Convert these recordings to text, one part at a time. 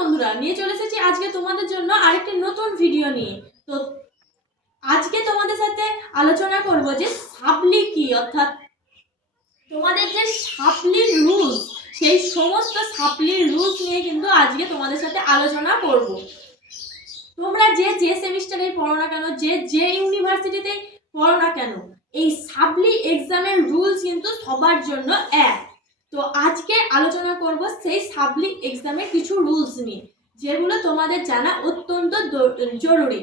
বন্ধুরা, নিয়ে চলে এসেছি আজকে তোমাদের জন্য আরেকটি নতুন ভিডিও নিয়ে। তো আজকে তোমাদের সাথে আলোচনা করব যে সাপলি কি? অর্থাৎ তোমাদের যে সাপলির রুলস সেই সমস্ত সাপলির রুলস নিয়ে কিন্তু আজকে তোমাদের সাথে আলোচনা করব। তোমরা যে যে সেমিস্টারে পড়ো না কেন, যে যে ইউনিভার্সিটিতে পড়ো না কেন, এই সাবলি এক্সামের রুলস কিন্তু সবার জন্য এক। তো আজকে আলোচনা করব সেই সাবলিক এক্সামের কিছু রুলস নিয়ে, যেগুলো তোমাদের জানা অত্যন্ত জরুরি।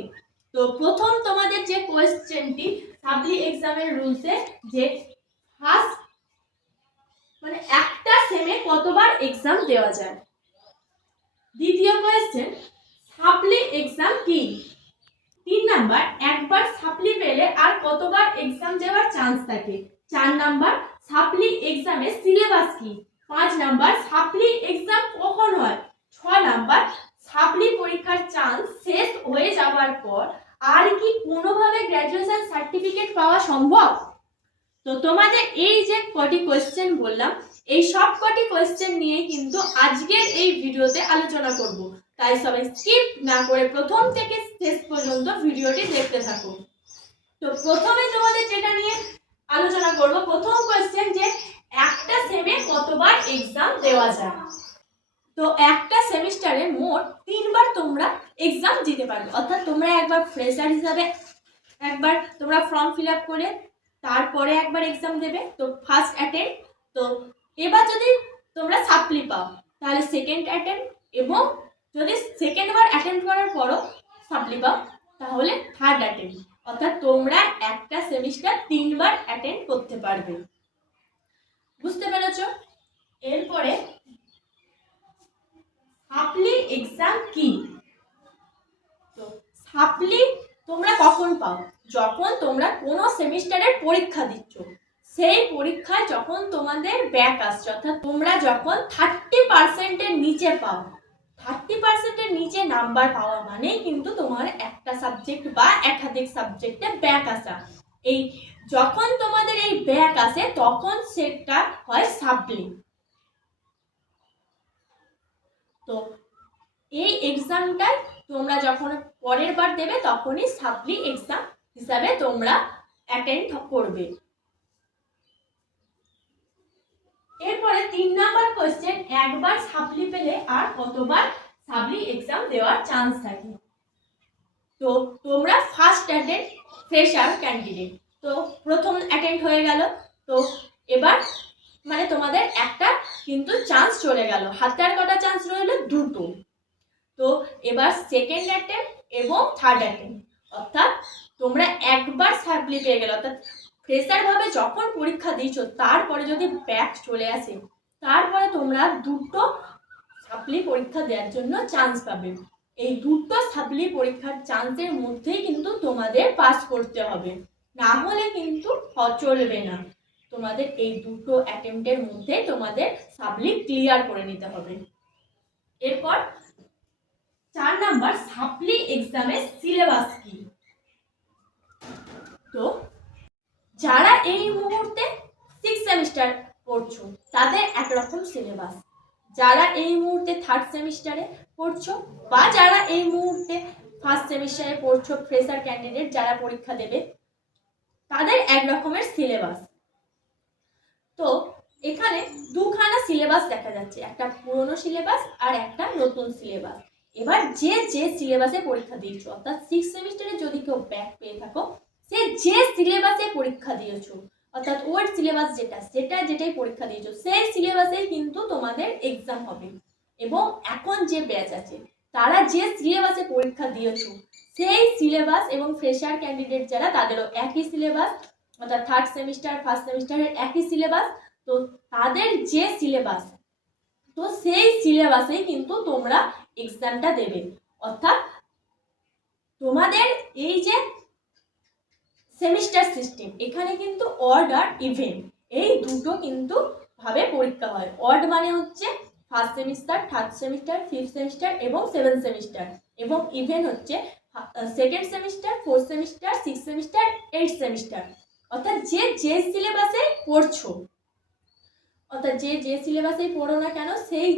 তো প্রথম তোমাদের যে কোয়েশ্চেনটি সাবলি এক্সামের রুলসে যে ফার্স্ট মানে একটা সেমে কতবার এক্সাম দেওয়া যায়? দ্বিতীয় কোয়েশ্চেন সাপ্লি এক্সাম কি? তিন নাম্বার, একবার সাপ্লি পেলে আর কতবার এক্সাম দেওয়ার চান্স থাকে? চার নাম্বার সাপ্লি এক্সামের সিলেবাস কি? পাঁচ নাম্বার, সাপ্লি এক্সাম কখন হয়? ছ নাম্বার, সাপ্লি পরীক্ষার চান্স শেষ হয়ে যাওয়ার পর আর কি কোনোভাবে গ্র্যাজুয়েশন সার্টিফিকেট পাওয়া সম্ভব? তো তোমাদের এই যে কটি কোয়েশ্চেন বললাম, এই সব কটি কোয়েশ্চেন নিয়ে কিন্তু আজকের এই ভিডিওতে আলোচনা করব। তাই সবাই স্কিপ না করে প্রথম থেকে শেষ পর্যন্ত ভিডিওটি দেখতে থাকো। তো প্রথমে তোমাদের যেটা নিয়ে আলোচনা করব। প্রথম কোয়েশ্চেন যে একটা সেমে কতবার এক্সাম দেওয়া যায়? তো একটা সেমিস্টারে মোট তিনবার তোমরা এক্সাম দিতে পারবে। অর্থাৎ তোমরা একবার ফ্রেশার হিসাবে, একবার তোমরা ফর্ম ফিল আপ করে, তারপরে একবার এক্সাম দেবে, তো ফার্স্ট অ্যাটেম্প তো এবার যদি তোমরা সাপ্লি পাও, তাহলে সেকেন্ড অ্যাটেম্প এবং যদি সেকেন্ড বার অ্যাটেম্প করার পরও সাপ্লি পাও, তাহলে থার্ড অ্যাটেম্প অর্থাৎ তোমরা একটা সেমিস্টার তিনবার অ্যাটেন্ড করতে পারবে। বুঝতে পেরেছ? এরপরে সাপ্লি এক্সাম কি? তো সাপ্লি তোমরা কখন পাও? যখন তোমরা কোনো সেমিস্টারের পরীক্ষা দিচ্ছ। সেই পরীক্ষায় যখন তোমাদের ব্যাক আসছে, অর্থাৎ তোমরা যখন থার্টি পার্সেন্টের নিচে পাও থার্টি পার্সেন্টের নিচে নাম্বার পাওয়া মানেই কিন্তু তোমার একটা সাবজেক্ট বা একাধিক সাবজেক্টে ব্যাক আসা। এই যখন তোমাদের এই ব্যাক আসে, তখন সেটা হয় সাপ্লি তো এই এক্সামটাই তোমরা যখন পরের বার দেবে, তখনই সাপ্লি এক্সাম হিসাবে তোমরা অ্যাটেন্ড করবে। এরপরে তিন নাম্বার কোয়েশ্চেন একবার সাপ্লি পেলে আর কতবার সাপ্লি এক্সাম দেওয়ার চান্স থাকে? তো তোমরা ফার্স্ট অ্যাটেন্ড ফ্রেশার ক্যান্ডিডেট তো প্রথম অ্যাটেন্ড হয়ে গেল। তো এবার মানে তোমাদের একটা কিন্তু চান্স চলে গেল। হাতে আর কটা চান্স রইল? দুটো। তো এবার সেকেন্ড অ্যাটেম্প এবং থার্ড অ্যাটেম্প অর্থাৎ তোমরা একবার সাপ্লি পেয়ে গেলে, অর্থাৎ ফ্রেশার ভাবে যখন পরীক্ষা দিয়েছ, তারপরে যদি ব্যাক চলে আসে, তারপরে তোমরা দুটো সাপ্লি পরীক্ষা দেওয়ার জন্য চান্স পাবে। এই দুটো সাপ্লি পরীক্ষার চান্সের মধ্যেই কিন্তু তোমাদের পাস করতে হবে। না হলে কিন্তু চলবে না। তোমাদের এই দুটো অ্যাটেম্পটের মধ্যে তোমাদের সাপ্লি ক্লিয়ার করে নিতে হবে। এরপর চার নাম্বার সাপ্লি এক্সামের সিলেবাস কি? তো যারা এই মুহূর্তে সিক্স সেমিস্টার পড়ছো, তাদের একরকম সিলেবাস যারা এই মুহূর্তে থার্ড সেমিস্টারে পড়ছো বা যারা এই মুহূর্তে ফার্স্ট সেমিস্টারে পড়ছো ফ্রেশার ক্যান্ডিডেট যারা পরীক্ষা দেবে, তাদের এক রকমের সিলেবাস তো এখানে দুখানা সিলেবাস দেখা যাচ্ছে, একটা পুরনো সিলেবাস আর একটা নতুন সিলেবাস এবার যে যে সিলেবাসে পরীক্ষা দিয়েছ, অর্থাৎ সিক্স সেমিস্টারে যদি কেউ ব্যাক পেয়ে থাকো যে সিলেবাসে পরীক্ষা দিয়েছ, অর্থাৎ ওল্ড সিলেবাস যেটা, সেটা যেটাই পরীক্ষা দিয়েছ, সেই সিলেবাসেই কিন্তু তোমাদের এক্সাম হবে। এবং এখন যে ব্যাচ আছে, তারা যে সিলেবাসে পরীক্ষা দিয়েছ, সেই সিলেবাস এবং ফ্রেশার ক্যান্ডিডেট যারা, তাদেরও একই সিলেবাস অর্থাৎ থার্ড সেমিস্টার ফার্স্ট সেমিস্টারের একই সিলেবাস তো তাদের যে সিলেবাস তো সেই সিলেবাসেই কিন্তু তোমরা এক্সামটা দেবে। অর্থাৎ তোমাদের এই যে সেমিস্টার সিস্টেম এখানে কিন্তু অড আর ইভেন্ট এই দুটো কিন্তু ভাবে পরীক্ষা হয়। অড মানে হচ্ছে first semester third semester fifth semester এবং সেভেন্থ সেমিস্টার এবং ইভেন হচ্ছে second semester fourth semester six semester eight semester অর্থাৎ যে যে সিলেবাসে পড়ছো, অর্থাৎ যে যে সিলেবাসে পড়ো না কেন, সেই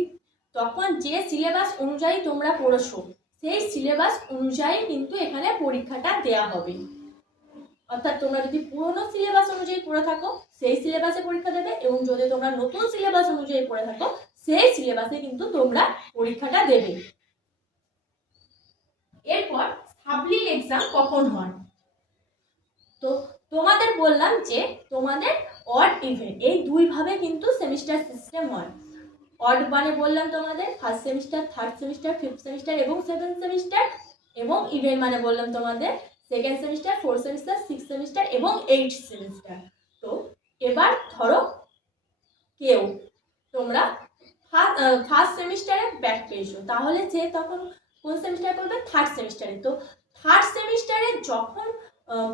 তখন যে সিলেবাস অনুযায়ী তোমরা পড়েছো, সেই সিলেবাস অনুযায়ী কিন্তু এখানে পরীক্ষাটা দেয়া হবে। অর্থাৎ তোমরা যদি পুরনো সিলেবাস অনুযায়ী পড়ে থাকো, সেই সিলেবাসে পরীক্ষা দেবে এবং যদি তোমরা নতুন সিলেবাস অনুযায়ী পড়ে থাকো, সেই সিলেবাসে কিন্তু তোমরা পরীক্ষাটা দেবে। এরপর সাবলি এক্সাম কখন হয়? তো তোমাদের বললাম যে তোমাদের অড ইভেন্ট এই দুইভাবে কিন্তু সেমিস্টার সিস্টেম হয়। অড মানে বললাম তোমাদের first semester third semester fifth semester এবং সেভেন্থ সেমিস্টার এবং ইভেন্ট মানে বললাম তোমাদের second semester fourth semester six semester এবং এইট সেমিস্টার তো এবার ধরো কেউ তোমরা ফার্স্ট সেমিস্টারে ব্যাক পেয়েছ তাহলে যে তখন কোন সেমিস্টারে পড়বে? থার্ড সেমিস্টারে তো থার্ড সেমিস্টারে যখন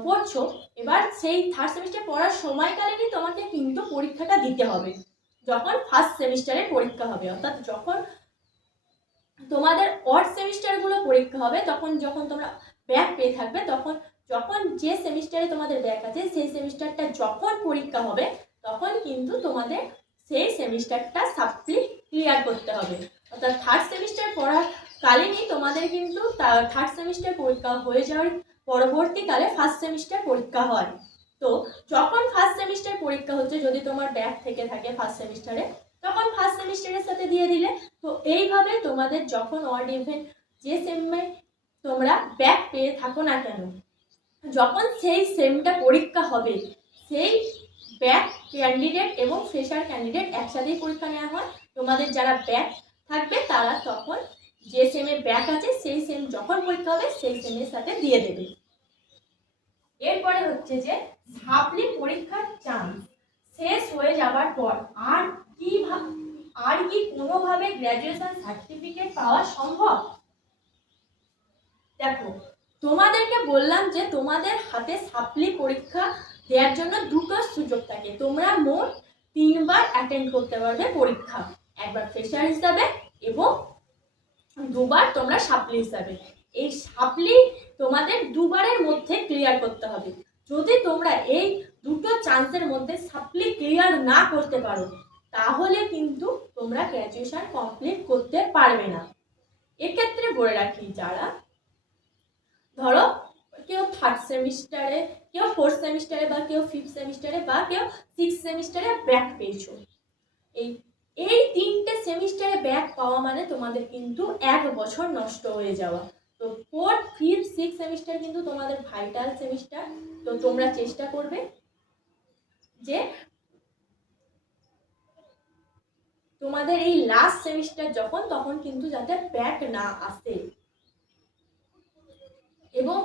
পড়ছো, এবার সেই থার্ড সেমিস্টার পড়ার সময়কালীনই তোমাকে কিন্তু পরীক্ষাটা দিতে হবে। যখন ফার্স্ট সেমিস্টারে পরীক্ষা হবে। অর্থাৎ যখন তোমাদের অড সেমিস্টারগুলো পরীক্ষা হবে, তখন যখন তোমরা ব্যাক পেয়ে থাকবে, তখন যখন যে সেমিস্টারে তোমাদের ব্যাক আছে সেই সেমিস্টারটা যখন পরীক্ষা হবে, তখন কিন্তু তোমাদের সেই সেমিস্টারটা সাপ্লি ক্লিয়ার করতে হবে। অর্থাৎ থার্ড সেমিস্টার পড়ার কালীনই তোমাদের কিন্তু থার্ড সেমিস্টার পরীক্ষা হয়ে যাওয়ার পরবর্তীকালে ফার্স্ট সেমিস্টার পরীক্ষা হয়। তো যখন ফার্স্ট সেমিস্টার পরীক্ষা হচ্ছে, যদি তোমার ব্যাক থেকে থাকে ফার্স্ট সেমিস্টারে তখন ফার্স্ট সেমিস্টারের সাথে দিয়ে দিলে, তো এইভাবে তোমাদের যখন অড ইভেন্ট যে সেমে তোমরা ব্যাক পেয়ে থাকো না কেন? যখন সেই সেমটা পরীক্ষা হবে, সেই ব্যাক ক্যান্ডিডেট এবং ফ্রেশার ক্যান্ডিডেট একসাথেই পরীক্ষা নেওয়া হয়। তোমাদের যারা ব্যাক থাকবে, তারা তখন যে সেমে ব্যাক আছে, সেই সেম যখন পরীক্ষা হবে, সেই সেমের সাথে দিয়ে দেবে। এরপরে হচ্ছে যে সাপ্লি পরীক্ষার চান্স শেষ হয়ে যাবার পর আর কি আর কি কোনোভাবে গ্র্যাজুয়েশন সার্টিফিকেট পাওয়া সম্ভব? দেখো, তোমাদেরকে বললাম যে তোমাদের হাতে সাপ্লি পরীক্ষা দেওয়ার জন্য দুটো সুযোগ থাকে। তোমরা মোট তিনবার অ্যাটেন্ড করতে পারবে পরীক্ষা। একবার ফ্রেশার হিসাবে এবং দুবার তোমরা সাপ্লি হিসাবে। এই সাপ্লি তোমাদের দুবারের মধ্যে ক্লিয়ার করতে হবে। যদি তোমরা এই দুটো চান্সের মধ্যে সাপ্লি ক্লিয়ার না করতে পারো, তাহলে কিন্তু তোমরা গ্র্যাজুয়েশন কমপ্লিট করতে পারবে না। এক্ষেত্রে বলে রাখি, যারা ধরো, কেউ থার্ড সেমিস্টারে কেউ ফোর্থ সেমিস্টারে বা কেউ ফিফথ সেমিস্টারে বা কেউ সিক্স সেমিস্টারে ব্যাক পেয়েছ। এই এই তিনটে সেমিস্টারে ব্যাক পাওয়া মানে তোমাদের কিন্তু এক বছর নষ্ট হয়ে যাওয়া। তো ফোর্থ ফিফথ সিক্স সেমিস্টার কিন্তু তোমাদের ভাইটাল সেমিস্টার তো তোমরা চেষ্টা করবে যে তোমাদের এই লাস্ট সেমিস্টার যখন, তখন কিন্তু যাতে ব্যাক না আসে। এবং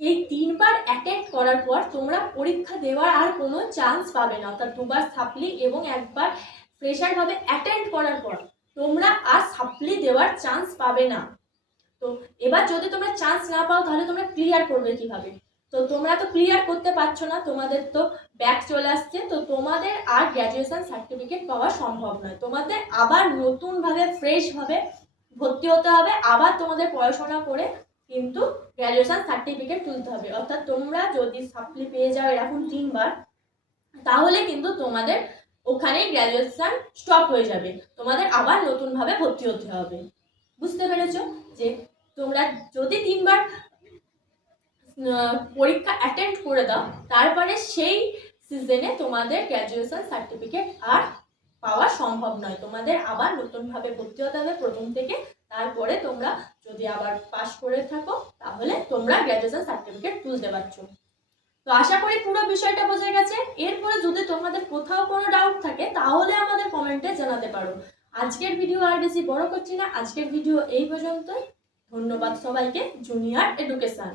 এই তিনবার অ্যাটেন্ড করার পর তোমরা পরীক্ষা দেওয়ার আর কোনো চান্স পাবে না। অর্থাৎ দুবার সাপ্লি এবং একবার ফ্রেশারভাবে অ্যাটেন্ড করার পর তোমরা আর সাপ্লি দেওয়ার চান্স পাবে না। তো এবার যদি তোমরা চান্স না পাও, তাহলে তোমরা ক্লিয়ার করবে কীভাবে? তো তোমরা তো ক্লিয়ার করতে পারছ না, তোমাদের তো ব্যাক চলে আসছে, তো তোমাদের আর গ্র্যাজুয়েশন সার্টিফিকেট পাওয়া সম্ভব নয়। তোমাদের আবার নতুনভাবে ফ্রেশভাবে ভর্তি হতে হবে, আবার তোমাদের পড়াশোনা করে কিন্তু গ্র্যাজুয়েশন সার্টিফিকেট তুলতে হবে। অর্থাৎ তোমরা যদি সাপ্লি পেয়ে যাও এরকম তিনবার, তাহলে কিন্তু তোমাদের ওখানেই গ্র্যাজুয়েশন স্টপ হয়ে যাবে। তোমাদের আবার নতুনভাবে ভর্তি হতে হবে। বুঝতে পেরেছ? যে তোমরা যদি তিনবার পরীক্ষা অ্যাটেন্ড করে দাও, তারপরে সেই সিজনে তোমাদের গ্র্যাজুয়েশন সার্টিফিকেট আর পাওয়া সম্ভব নয়। তোমাদের আবার নতুনভাবে ভর্তি হতে হবে প্রথম থেকে, তারপরে তোমরা যদি আবার পাস করে থাকো, তাহলে তোমরা গ্র্যাজুয়েশন সার্টিফিকেট তুলতে পারছ। তো আশা করি পুরো বিষয়টা বোঝা গেছে। এরপরে যদি তোমাদের কোথাও কোনো ডাউট থাকে, তাহলে আমাদের কমেন্টে জানাতে পারো। আজকের ভিডিও আর বেশি বড় করছি না। আজকের ভিডিও এই পর্যন্তই। ধন্যবাদ সবাইকে। Junior education